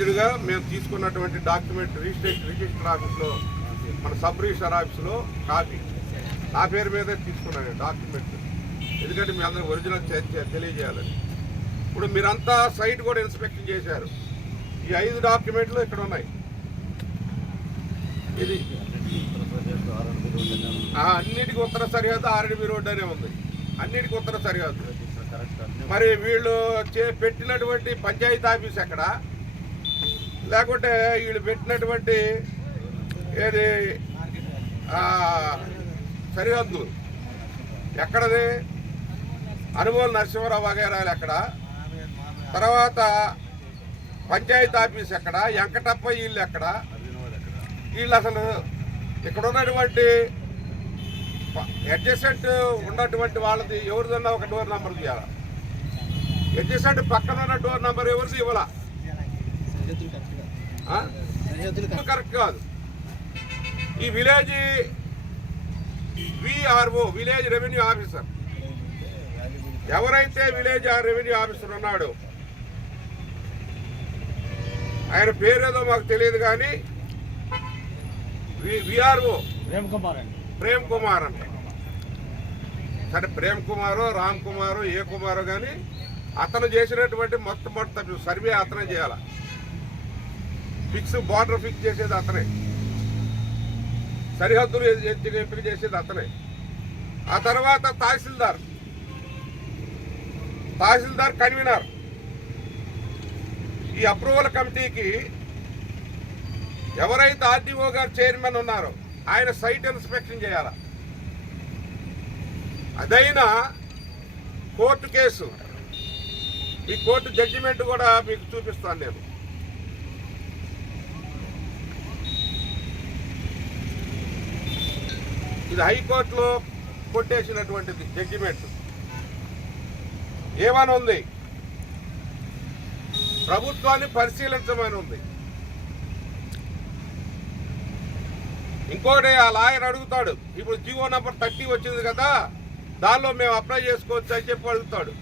మేము తీసుకున్నటువంటి document register ఆఫీస్లో మన సబ్ రిజిస్టర్ ఆఫీస్లో కాపీ నా పేరు మీదే తీసుకున్నాను డాక్యుమెంట్. ఎందుకంటే మీ అందరూ ఒరిజినల్ తెలియజేయాలని. ఇప్పుడు మీరంతా సైట్ కూడా ఇన్స్పెక్షన్ చేశారు. ఈ 5 డాక్యుమెంట్లు ఇక్కడ ఉన్నాయి. ఇది అన్నిటికీ ఉత్తర సరిహద్దు ఆర్ఎండ్బి రోడ్డు అనే ఉంది. అన్నిటికీ ఉత్తర సరిహద్దు. మరి వీళ్ళు పెట్టినటువంటి పంచాయతీ ఆఫీస్ ఎక్కడ, లేకుంటే వీళ్ళు పెట్టినటువంటి ఏది సరిహద్దు ఎక్కడది, అనుమోలు నరసింహరావు వగైరాలు ఎక్కడ, తర్వాత పంచాయతీ ఆఫీస్ ఎక్కడ, వెంకటప్ప వీళ్ళు ఎక్కడ, వీళ్ళు అసలు ఇక్కడ ఉన్నటువంటి అడ్జసెంట్ ఉన్నటువంటి వాళ్ళది ఎవరిదన్నా ఒక డోర్ నెంబర్ తీయాలి. అడ్జసెంట్ పక్కన ఉన్న డోర్ నెంబర్ ఎవరిది ఇవ్వాల, కరెక్ట్ కాదు. ఈ village VRO village revenue officer ఎవరైతే విలేజ్ రెవెన్యూ ఆఫీసర్ ఉన్నాడో ఆయన పేరేదో మాకు తెలియదు, కానీ విఆర్ఓ ప్రేమ్ కుమార్ అంటే, సరే ప్రేమ్ కుమారో రామ్ కుమారో ఏ కుమారో, కానీ అతను చేసినటువంటి మొత్తం సర్వే అతనే చేయాల. బార్డర్ ఫిక్స్ చేసేది అతనే, సరిహద్దులు ఎంపిక చేసేది అతనే. ఆ తర్వాత తహసీల్దార్ కన్వీనర్. ఈ అప్రూవల్ కమిటీకి ఎవరైతే ఆర్డీఓ గారు చైర్మన్ ఉన్నారో ఆయన సైట్ ఇన్స్పెక్షన్ చేయాల. అదైనా కోర్టు కేసు, ఈ కోర్టు జడ్జిమెంట్ కూడా మీకు చూపిస్తాను నేను. ఇది హైకోర్టులో కొట్టేసినటువంటిది జడ్జిమెంట్. ఏమని ఉంది, ప్రభుత్వాన్ని పరిశీలించమని ఉంది. ఇంకోటి ఆ లాయర్ అడుగుతాడు, ఇప్పుడు జీవో నెంబర్ 30 వచ్చింది కదా, దానిలో మేము అప్లై చేసుకోవచ్చు అని చెప్పి అడుగుతాడు.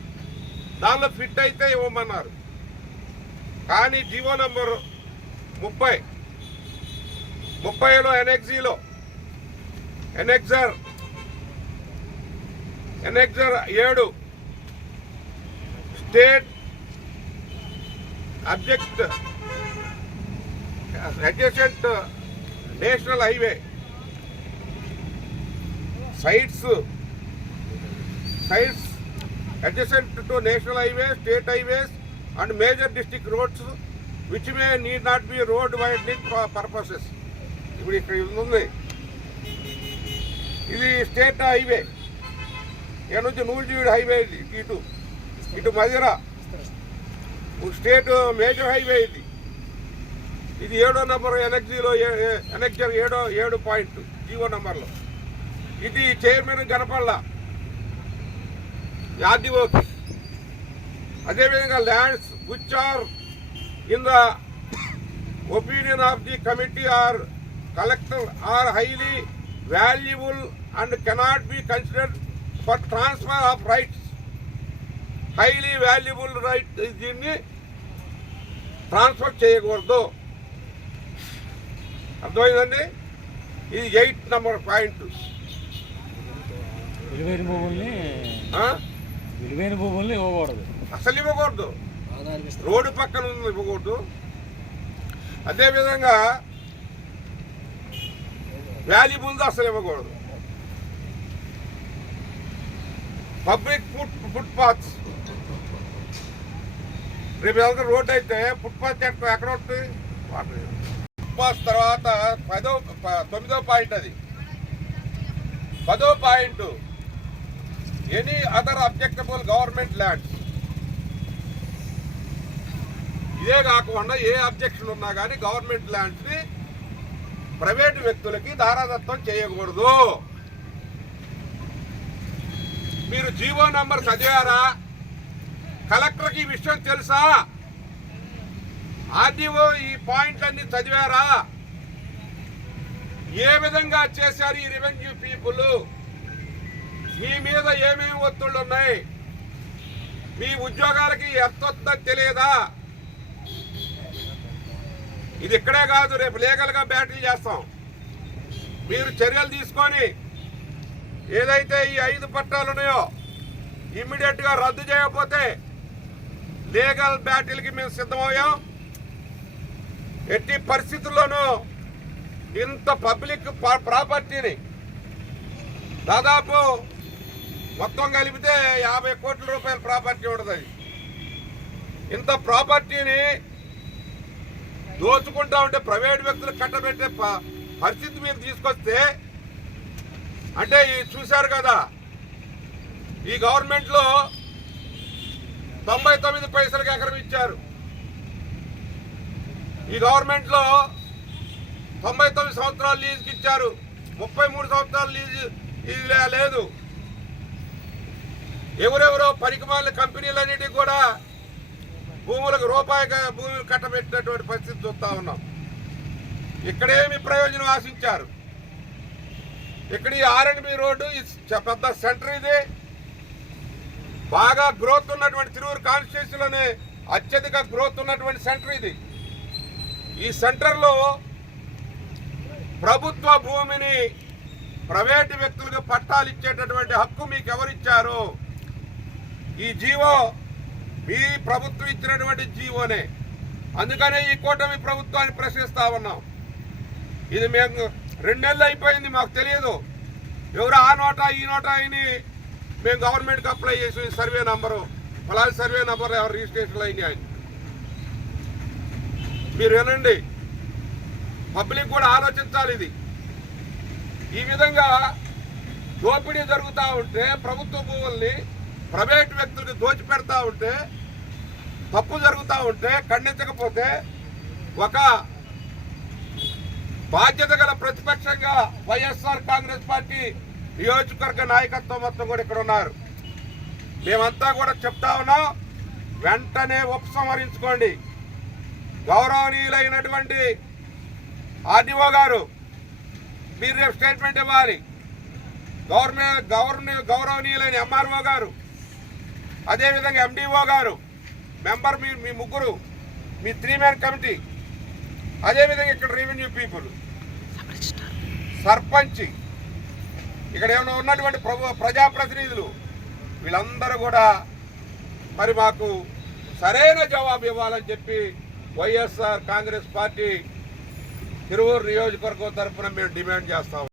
దానిలో ఫిట్ అయితే ఇవ్వమన్నారు. కానీ జీవో నెంబర్ 30లో annexure 7 state adjacent national highway sites adjacent to national highways, state highways and major district roads which may need not be road widening purposes. ఇప్పుడు ఇక్కడ ఉంది, ఇది స్టేట్ హైవే. ఇక్కడ నుంచి నూజివీడు హైవే, ఇటు మదిరా స్టేట్ మేజర్ హైవే. ఇది 7వ నెంబర్ ఎనెక్జర్ 7 పాయింట్ జీవో నెంబర్లో. ఇది చైర్మన్ గణపల్ల ఆర్డీఓకి. అదేవిధంగా lands which are in the opinion of the committee or collector are highly valuable and cannot be considered for transfer of rights. Highly valuable right దీన్ని transfer చేయకూడదు. అర్థమైందండి. ఇది 8 number point. విలువైన భూముల్ని ఇవ్వకూడదు, అసలు ఇవ్వకూడదు. రోడ్డు పక్కన ఇవ్వకూడదు. అదేవిధంగా వాల్యుబుల్ది అసలు ఇవ్వకూడదు. పబ్లిక్ ఫుట్పాత్స్, రేపు ఏదైనా రోడ్డు అయితే ఫుట్పాత్ ఎక్కడ ఉంటుంది. ఫుట్పాత్ తర్వాత 9వ పాయింట్. అది 10వ point, any other objectionable government lands. ఇదే కాకుండా ఏ అబ్జెక్షన్ ఉన్నా కానీ గవర్నమెంట్ ల్యాండ్స్ ని ప్రైవేటు వ్యక్తులకి దారాదత్తం చేయకూడదు. మీరు జీవో నంబర్ చదివారా? కలెక్టర్కి ఈ విషయం తెలుసా? ఆర్డీఓ ఈ పాయింట్లన్నీ చదివారా? ఏ విధంగా చేశారు ఈ రెవెన్యూ పీపుల్? మీ మీద ఏమేమి ఒత్తిళ్లు ఉన్నాయి? మీ ఉద్యోగాలకి ఎంత తెలియదా? ఇది ఇక్కడే కాదు, రేపు లీగల్గా బ్యాటిల్ చేస్తాం. మీరు చర్యలు తీసుకొని ఏదైతే ఈ 5 పట్టాలు ఉన్నాయో ఇమ్మీడియట్గా రద్దు చేయకపోతే లీగల్ బ్యాటిల్కి మేము సిద్ధమయ్యాం. ఎట్టి పరిస్థితుల్లోనూ ఇంత పబ్లిక్ ప్రాపర్టీని దాదాపు మొత్తం కలిపితే 50 కోట్ల రూపాయల ప్రాపర్టీ ఉంటుంది. ఇంత ప్రాపర్టీని దోచుకుంటా ఉంటే ప్రైవేట్ వ్యక్తులు కట్టబెట్టే పరిస్థితి మీరు తీసుకొస్తే అంటే చూశారు కదా, ఈ గవర్నమెంట్లో 99 పైసలకి ఎకరం ఇచ్చారు. ఈ గవర్నమెంట్లో 99 సంవత్సరాలు లీజుకి ఇచ్చారు, 33 సంవత్సరాలు లీజు లేదు. ఎవరెవరో పనికిమాలిన కంపెనీలన్నిటికీ కూడా భూములకు రూపాయిగా భూములు కట్టబెట్టినటువంటి పరిస్థితి చూస్తా ఉన్నాం. ఇక్కడేమి ప్రయోజనం ఆశించారు? ఇక్కడ ఈ R&B రోడ్డు పెద్ద సెంటర్, ఇది బాగా గ్రోత్ ఉన్నటువంటి తిరువురు కాన్స్టిట్యూన్సీలోనే అత్యధిక గ్రోత్ ఉన్నటువంటి సెంటర్ ఇది. ఈ సెంటర్లో ప్రభుత్వ భూమిని ప్రైవేటు వ్యక్తులకు పట్టాలు ఇచ్చేటటువంటి హక్కు మీకు ఎవరిచ్చారు? ఈ జీవో మీ ప్రభుత్వం ఇచ్చినటువంటి జీవోనే. అందుకనే ఈ కూటమి ప్రభుత్వాన్ని ప్రశ్నిస్తా ఉన్నాం. ఇది మేము 2 నెలలు అయిపోయింది, మాకు తెలియదు. ఎవరు ఆ నోటా ఈ నోటా అయిని మేము గవర్నమెంట్కి అప్లై చేసి సర్వే నంబరు అలాగే సర్వే నంబర్ ఎవరు రిజిస్ట్రేషన్లు అయినాయి. మీరు వినండి, పబ్లిక్ కూడా ఆలోచించాలి. ఇది ఈ విధంగా దోపిడీ జరుగుతూ ఉంటే, ప్రభుత్వ భూముల్ని ప్రైవేట్ వ్యక్తులకు దోచిపెడతా ఉంటే, తప్పు జరుగుతూ ఉంటే ఖండించకపోతే ఒక బాధ్యత గల ప్రతిపక్షంగా వైఎస్ఆర్ కాంగ్రెస్ పార్టీ నియోజకవర్గ నాయకత్వం మొత్తం కూడా ఇక్కడ ఉన్నారు. మేమంతా కూడా చెప్తా ఉన్నాం, వెంటనే ఉపసంహరించుకోండి. గౌరవనీయులైనటువంటి ఆర్డీఓ గారు మీరు రేపు స్టేట్మెంట్ ఇవ్వాలి. గౌరవనీయులైన MRO గారు, అదేవిధంగా MDO గారు, మెంబర్ మీ ముగ్గురు, మీ 3 మ్యాన్ కమిటీ, అదేవిధంగా ఇక్కడ రెవెన్యూ పీపుల్, సర్పంచ్, ఇక్కడ ఏమైనా ఉన్నటువంటి ప్రజాప్రతినిధులు, వీళ్ళందరూ కూడా మరి మాకు సరైన జవాబు ఇవ్వాలని చెప్పి వైఎస్ఆర్ కాంగ్రెస్ పార్టీ తిరువూరు నియోజకవర్గం తరఫున మేము డిమాండ్ చేస్తాం.